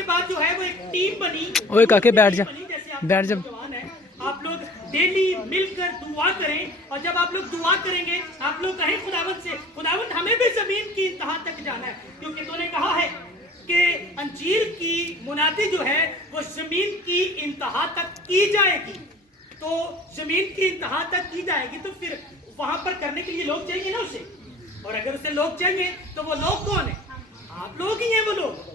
उसके बाद जो है वो एक टीम बनी। ओए काके बैठ जा, जैसे आप बैठ जा। जवान है, आप लोग डेली मिलकर दुआ करें, और जब आप लोग दुआ करेंगे आप लोग कहें खुदावंद से, खुदावंद हमें भी जमीन की इंतहा तक जाना है, क्योंकि तूने कहा है कि अंजीर की मुनादी जो है वो जमीन की इंतहा तक की जाएगी। तो जमीन की इंतहा तक की जाएगी तो फिर वहां पर करने के लिए लोग चाहिए ना उसे, और अगर उसे लोग चाहिए तो वो लोग कौन है? आप लोग ही हैं वो लोग।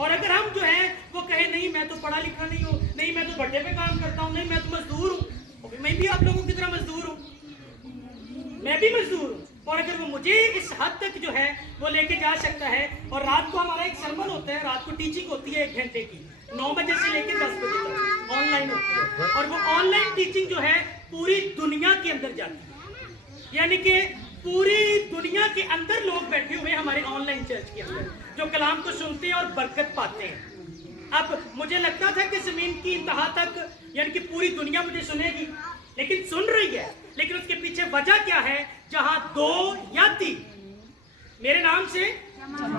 और अगर हम जो है वो कहे नहीं मैं तो पढ़ा लिखा नहीं हूँ, नहीं मैं तो भट्टे पे काम करता हूँ, नहीं मैं तो मजदूर हूँ, मैं भी आप लोगों की तरह मजदूर हूँ, मैं भी मजदूर हूँ, और अगर वो मुझे इस हद तक जो है वो लेके जा सकता है। और रात को हमारा एक सरमन होता है, रात को टीचिंग होती है 1 घंटे की, 9 बजे से लेकर 10 बजे तक ऑनलाइन होती है, और वो ऑनलाइन टीचिंग जो है पूरी दुनिया के अंदर जाती है, यानी कि पूरी दुनिया के अंदर लोग बैठे हुए हमारे ऑनलाइन चर्च के अंदर जो कलाम को सुनते हैं और बरकत पाते हैं। अब मुझे लगता था कि जमीन की इंतहा तक यानी कि पूरी दुनिया मुझे सुनेगी, लेकिन सुन रही है, लेकिन उसके पीछे वजह क्या है? जहां 2 या 3 मेरे नाम से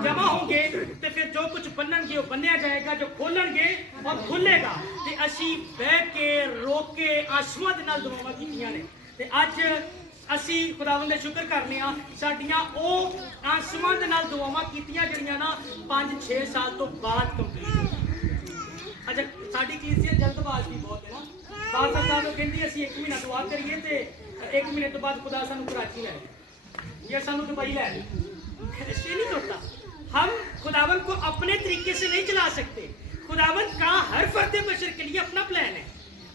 जमा होंगे तो फिर जो कुछ बननगे वो बनया जाएगा, जो खोलणगे और खुलेगा। ते असी बह के रोक के आंसुआं दे नाल दुआवां कीतियां ने, ते अज असी खुदावंद दा शुक्र करने आ साडियां ओ आंसुआं दे नाल दुआवां कीतियां जड़ियां ना 5-6 साल तो बाद कंप्लीट। अच्छा साडी कलीसिया जल्दबाज भी बहुत है ना, बात सरकार तो कहती है 1 महीना दुआ करिए ते 1 महीने तो बाद खुदा सानू कराची लै या सानू दुबई लै, ऐसे नहीं होता। हम खुदावंद को अपने तरीके से नहीं चला सकते। खुदावंद का हर फर्द बशर के लिए अपना प्लान है,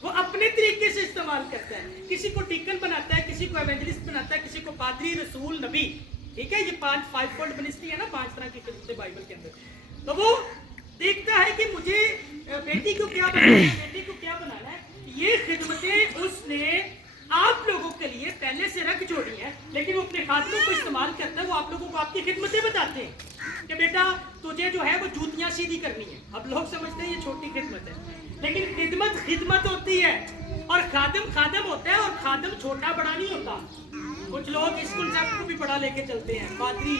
वो अपने तरीके से इस्तेमाल करता है। किसी को टीकन बनाता है, किसी को एवेंजलिस्ट बनाता है, किसी को पादरी, रसूल, नबी, ठीक है, ये 5 फोल्ड मिनिस्ट्री है ना, 5 तरह की खिदमतें बाइबल के अंदर। तो वो देखता है कि मुझे बेटी को क्या बनाना है, बेटी को क्या बनाना है। ये खिदमतें उसने आप लोगों के लिए पहले से रख जोड़ी है, लेकिन वो अपने खातों को इस्तेमाल करता है। वो आप लोगों को आपकी खिदमतें बताते हैं कि बेटा तुझे जो है वो जूतियां सीधी करनी है। अब लोग समझते हैं ये छोटी खिदमत है, लेकिन खिदमत खिदमत होती है, और खादम खादम होता है, और खादम छोटा बड़ा नहीं होता। कुछ लोग इस कॉन्सेप्ट को भी बड़ा लेके चलते हैं, पादरी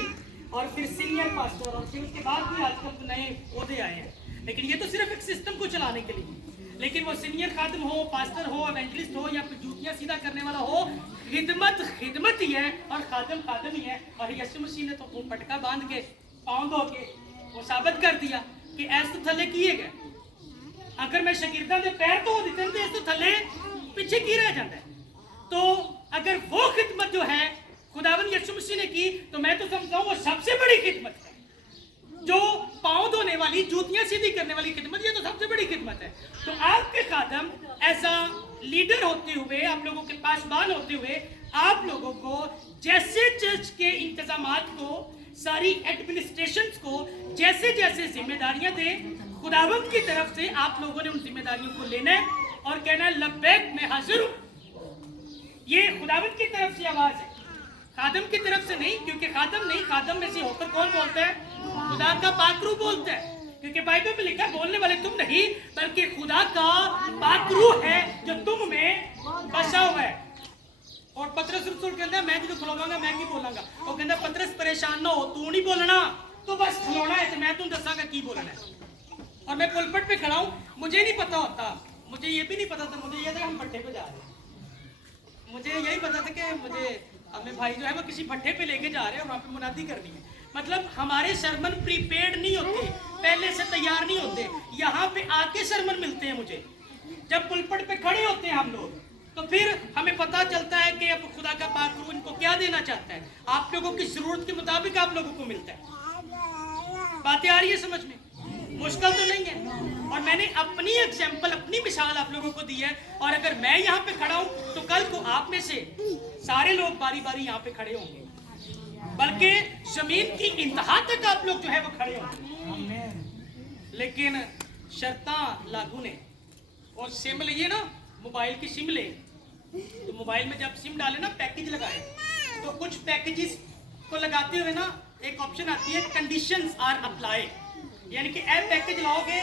और फिर सीनियर पास्टर, और फिर उसके बाद भी आजकल नए ओहदे आए हैं, लेकिन ये तो सिर्फ एक सिस्टम को चलाने के लिए। लेकिन वो सीनियर खादम हो, पास्टर हो, एवेंजलिस्ट हो, या फिर जूतियां सीधा करने वाला हो, खिदमत खिदमत ही है और खादम खादम ही है। और यीशु मसीह ने तो वो पटका बांध के पाँव धो के वो साबित कर दिया कि ऐसे तो थले किए गए, अगर मैं शगिर्दा दे पैर धो दिते तो इस तो थले पीछे की रह जाता है। तो अगर वो खिदमत जो है खुदावंद यीशु मसीह ने की, तो मैं तो समझता हूँ वो सबसे बड़ी खिदमत है। जो पाँव धोने वाली, जूतियां सीधी करने वाली खिदमत, ये तो सबसे बड़ी खिदमत है। तो आपके खादम एज अ लीडर होते हुए, आप लोगों के पासबान होते हुए, आप लोगों को जैसे चर्च के इंतजामात को, सारी एडमिनिस्ट्रेशन को जैसे जैसे जिम्मेदारियां दे, खुदावंद की तरफ से आप लोगों ने उन जिम्मेदारियों को लेना है और कहना है लब्बैक मैं हाजिर हूं। ये खुदावंद की तरफ से आवाज है, खादम की तरफ से नहीं, क्योंकि खादम नहीं, खादम में से होकर कौन बोलता है? खुदा का पाकरू बोलता है, क्योंकि बाइबल में लिखा बोलने वाले तुम नहीं बल्कि खुदा का पाकरू है जो तुम में बसा हुआ है। और पतरस रसूल कहता है मैं जो खलोवांगा मैं की बोलांगा, वो कहता पतरस परेशान ना हो, तू नहीं बोलना, तो बस खलोना है, तो मैं तुम दसांगा की बोलना है। और मैं पुलपट पे खड़ा हूँ, मुझे नहीं पता होता, मुझे ये भी नहीं पता था, मुझे ये था हम भट्टे पे जा रहे हैं, मुझे यही पता था कि मुझे अपने भाई जो है वो किसी भट्टे पे लेके जा रहे हैं और वहाँ पे मुनादी करनी है। मतलब हमारे सरमन प्रीपेड नहीं होते, पहले से तैयार नहीं होते, यहाँ पे आके सरमन मिलते हैं मुझे। जब पुलपट पे खड़े होते हैं हम लोग, तो फिर हमें पता चलता है कि अब खुदा का पाकरू इनको क्या देना चाहता है। आप लोगों की जरूरत के मुताबिक आप लोगों को मिलता है। बातें आ रही है समझ में? मुश्किल तो नहीं है। और मैंने अपनी एग्जाम्पल, अपनी मिसाल आप लोगों को दी है। और अगर मैं यहाँ पे खड़ा हूँ तो कल को आप में से सारे लोग बारी बारी यहाँ पे खड़े होंगे, बल्कि जमीन की इंतहा तक आप लोग जो है वो खड़े होंगे। लेकिन शर्तां लागू ने, और सिम लिए ना, मोबाइल की सिम ले, तो मोबाइल में जब सिम डाले ना पैकेज लगाए, तो कुछ पैकेजेस को लगाते हुए ना एक ऑप्शन आती है कंडीशंस आर अप्लाई, यानी कि ऐप पैकेज लाओगे